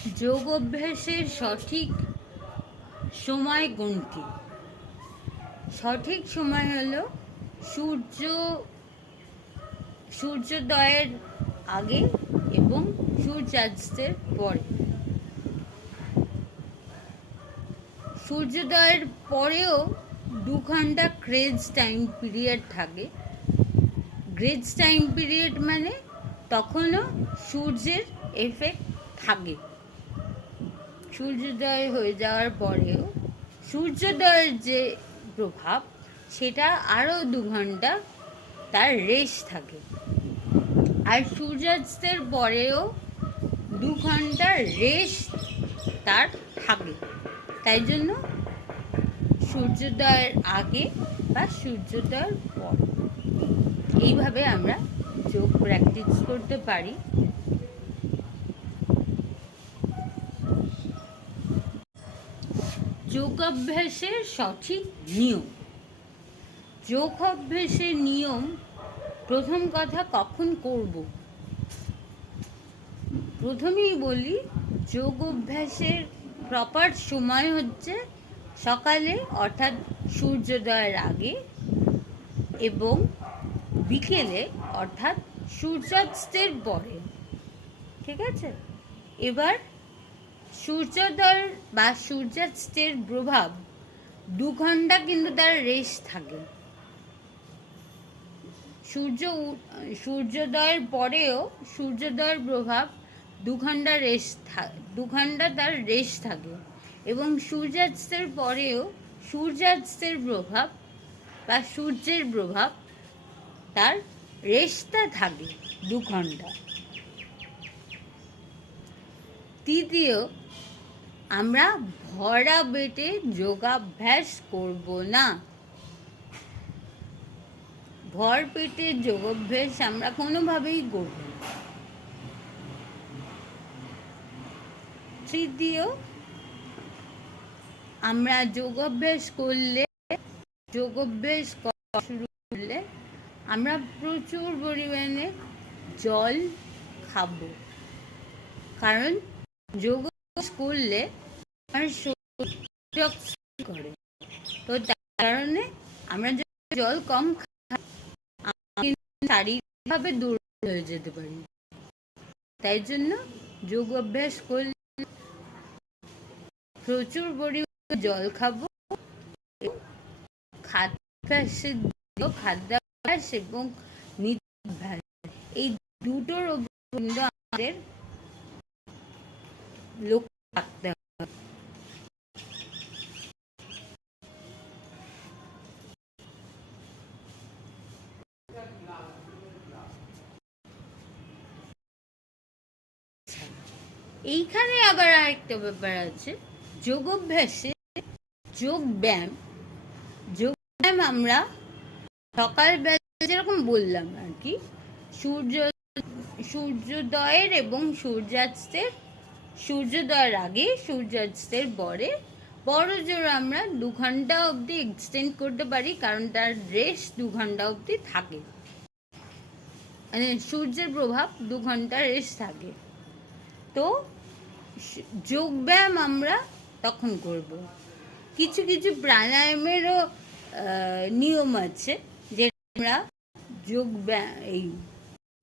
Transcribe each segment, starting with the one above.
যোগ অভ্যাসের সঠিক সময় কোনটি? সঠিক সময় হলো সূর্যোদয়ের আগে এবং সূর্যাস্তের পরে। সূর্যোদয়ের পরেও 2 ঘন্টা গ্রেজ টাইম পিরিয়ড থাকে। গ্রেজ টাইম পিরিয়ড মানে তখনও সূর্যের এফেক্ট থাকে। সূর্যোদয় হয়ে যাওয়ার পরেও সূর্যোদয়ের যে প্রভাব সেটা আরও 2 ঘন্টা তার রেশ থাকে। আর সূর্যাস্তের পরেও 2 ঘন্টা রেশ তার থাকে। তাই জন্য সূর্যোদয়ের আগে বা সূর্যোদয়ের পর এইভাবে আমরা যোগ প্র্যাকটিস করতে পারি। যোগাভ্যাসের সঠিক নিয়ম। যোগ অভ্যাসের নিয়ম, প্রথম কথা কখন করব। প্রথমেই বলি, যোগ অভ্যাসের প্রপার সময় হচ্ছে সকালে অর্থাৎ সূর্যোদয়ের আগে এবং বিকেলে অর্থাৎ সূর্যাস্তের পরে। ঠিক আছে? এবার সূর্যোদয় বা সূর্যাস্তের প্রভাব 2 ঘন্টা কিন্তু তার রেশ থাকে। সূর্যোদয়ের পরেও সূর্যোদয়ের প্রভাব 2 ঘন্টা তার রেশ থাকে এবং সূর্যাস্তের পরেও সূর্যাস্তের প্রভাব বা সূর্যের প্রভাব তার রেশটা থাকে 2 ঘন্টা। তৃতীয়, আমরা ভরা পেটে যোগাভ্যাস করব না। ভর পেটে যোগাভ্যাস আমরা কোনোভাবেই করব না। তৃতীয়, আমরা যোগাভ্যাস করা শুরু করলে আমরা প্রচুর পরিমাণে জল খাবো, কারণ যোগ করলে আমার শরীর করে। তো তার কারণে আমরা যদি জল কম খাই শারীরিকভাবে দুর্বল হয়ে যেতে পারি। তাই জন্য যোগ অভ্যাস করলে প্রচুর পরিমাণে জল খাবো। খাদ্যাভ্যাস এবং নিত্যাভ্যাস, এই দুটোর উপর আমাদের লক্ষ্য রাখতে হবে। এইখানে আবার আরেকটা ব্যাপার আছে, যোগাভ্যাসে যোগব্যায়াম আমরা সকালবেলা যেরকম বললাম আর কি, সূর্যোদয়ের এবং সূর্যোদয়ের আগে সূর্যাস্তের পরে বড় জোর আমরা 2 ঘন্টা অবধি এক্সটেন্ড করতে পারি, কারণ তার রেশ 2 ঘন্টা অবধি থাকে। মানে সূর্যের প্রভাব 2 ঘন্টা রেশ থাকে। তো যোগব্যায়াম আমরা তখন করব। কিছু কিছু প্রাণায়ামেরও নিয়ম আছে, যেটা আমরা এই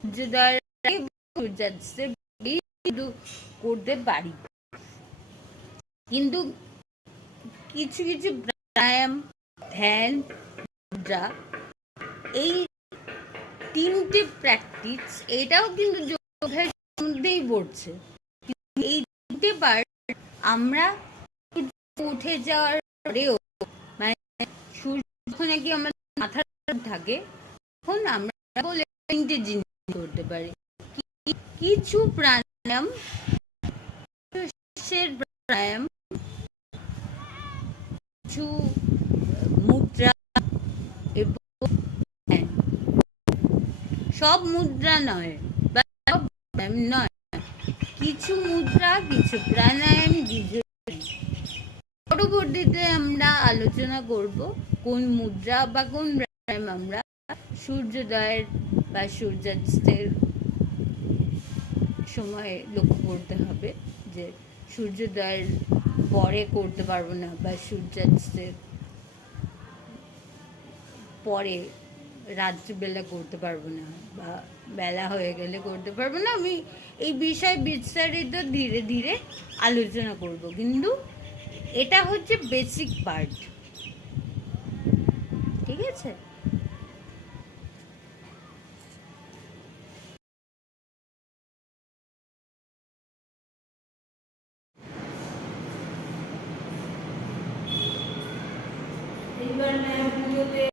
সূর্যোদয়ের আগে সূর্যাস্তের করতে পারি। কিন্তু কিছু কিছু প্রাণায়াম, ধ্যান, মুদ্রা, এই 3টে প্র্যাকটিস এটাও কিন্তু যোগাভ্যাসের মধ্যেই পড়ছে। এই 3টে পার্ট আমরা উঠে যাওয়ার পরেও, মানে সূর্য যখন নাকি আমাদের মাথার থাকে তখন আমরা বলে 3টে জিনিস করতে পারি। কিছু প্রাণায়াম, কিছু মুদ্রা এবং সব মুদ্রা নয় বা সব প্রাণায়াম নয়, কিছু মুদ্রা, কিছু প্রাণায়াম, পরবর্তীতে আমরা আলোচনা করব কোন মুদ্রা বা কোন প্রাণায়াম আমরা সূর্যোদয়ের বা সূর্যাস্তের সময়ে লক্ষ্য করতে হবে। যে সূর্যোদয়ের পরে করতে পারবো না, বা সূর্যাস্তের পরে রাত্রিবেলা করতে পারবো না, বা বেলা হয়ে গেলে করতে পারবো না। আমি এই বিষয়ে বিস্তারিত ধীরে ধীরে আলোচনা করব, কিন্তু এটা হচ্ছে বেসিক পার্ট, ঠিক আছে? এইবার পুজোতে